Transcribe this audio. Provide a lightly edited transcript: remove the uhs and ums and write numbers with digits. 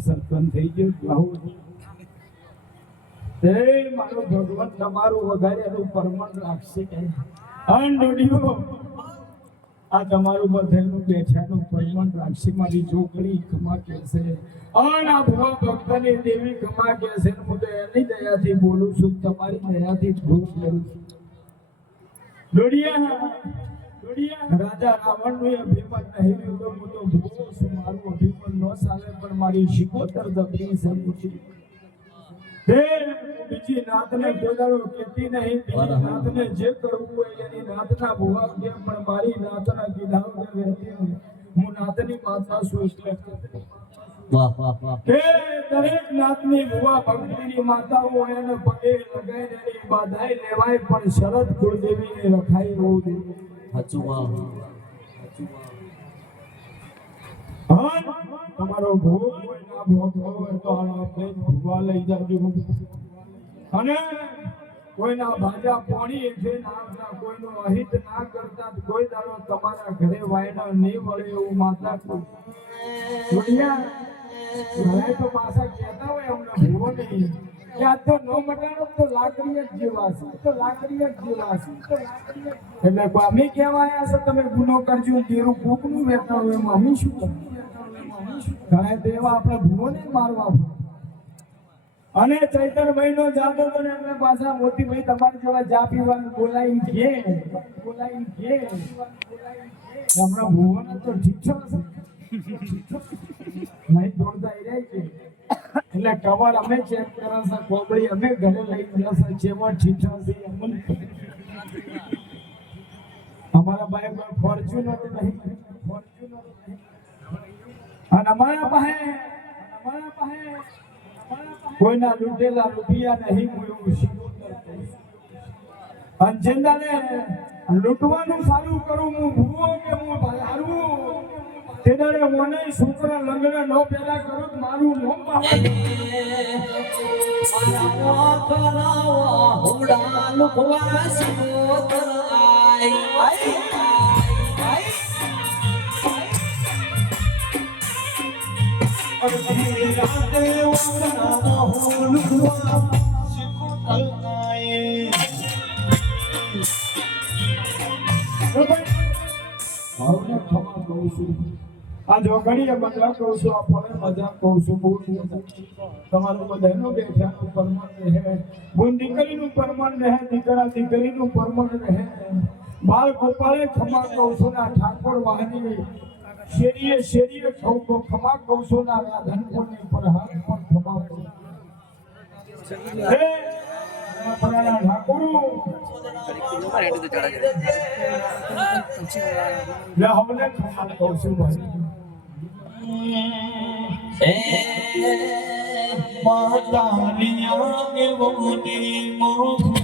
સરપંચ થઈ ગયો તે મારો ભગવાન તમારું વગાડ્યાનું પરમણ રાખશે અન ડોડીઓ આ તમારું બધાનું બેઠાનું પરમણ રાખશે મારી છોકરી ખમા કહેશે અન આ ભગવાન ભક્તની દેવી ખમા કહેશે હું તો એની દયાથી બોલું છું તમારી દયાથી ભૂખ કરું છું ડોડિયા રાજા રાવણનું અભિમાન નહીં રહ્યું તો હું તો ભૂલો છું મારું અભિમાન ન ચાલે પણ મારી શિકોતર દબરી સમજી બીજી નાતને બોલાવો કેતી નહીં બીજી નાતને જે કરવું હોય એની નાતના ભુવા કે પણ મારી નાતના કીધા વગર રહેતી નહીં હું નાતની માતા છું એટલે વાહ વાહ વાહ કે દરેક નાતની ભુવા ભક્તિની માતાઓ એને પગે લગાઈને એની બાધાઈ લેવાય પણ શરત કુળદેવીને રખાઈ રહું જોઈએ સાચું વાહ તમારો ભોગ હોય ના ભોગ હોય તો આપણે ભૂવા લઈ જાજો અને કોઈના ભાજા પોણી છે ના કોઈનું અહિત ના કરતા કોઈ દાડો તમારા ઘરે વાયના નહીં મળે એવું માતા દુનિયા ઘરે તો પાછા કહેતા હોય અમને ભૂવો નહીં યાદ તો ન મટાડો તો લાકડી જ જીવાશે તો લાકડી જ જીવાશે એટલે અમે કહેવાયા છો તમે ગુનો કરજો તેરું કોકનું વેચાણ હોય એમાં અમે શું કરવું ઘણા દેવા આપણે ભૂવોને મારવા અને ચૈતર મહિનો જાતો તો ને અમે પાછા મોતીભાઈ તમારી જેવા ચા પીવાનું બોલાવી કે હમણાં ભૂવોને તો ઠીક છે નહીં દોડતા રહે છે એટલે કવર અમે ચેક કરાશે કોબળી અમે ઘરે લઈ જશે જેમાં ઠીઠા છે અમારા ભાઈ કોઈ ફોર્ચ્યુનર નહીં અને અમારા પાસે કોઈના લૂંટેલા રૂપિયા નહીં અને જેંદાને લૂંટવાનું સારું કરું હું ભૂવો કે હું હારું તે દાડે મને છોકરા લગ્ન ન પેલા કરું મારું મોં આ જોગણીએ મતલબ કહું છું આપણે મજાક કહું છું બહુ તમારું બધાનું બેઠાનું પરમણ રહે બોન દીકરીનું પરમણ રહે દીકરા દીકરીનું પરમણ રહે બાળ ગોપાલે ખમા કહું છું ના ઠાકોર વાહની શેરીએ ખમા કહું છું ના રાધનપુરની પર હાથ પર ખમા કહું ઠાકોર હમને ખમા કહું છું ભાઈ માતા ની આગે મોની મોખ